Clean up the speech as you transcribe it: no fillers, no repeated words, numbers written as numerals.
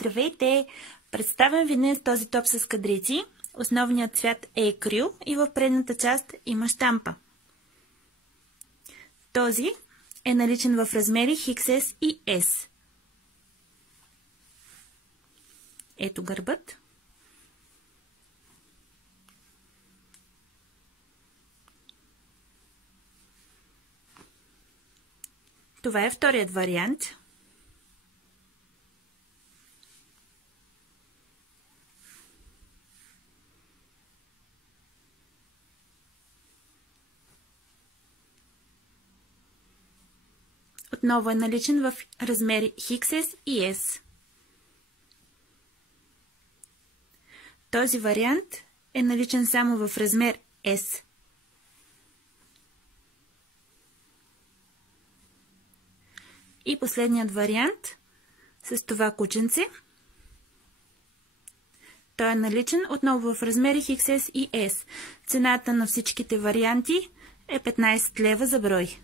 Здравейте! Представям ви днес този топ с кадрици. Основният цвят е акрил и в предната част има щампа. Този е наличен в размери XS и S. Ето гърбът. Това е вторият вариант. Отново е наличен в размери XS и S. Този вариант е наличен само в размер S. И последният вариант с това кученце. Той е наличен отново в размери XS и S. Цената на всичките варианти е 15 лева за брой.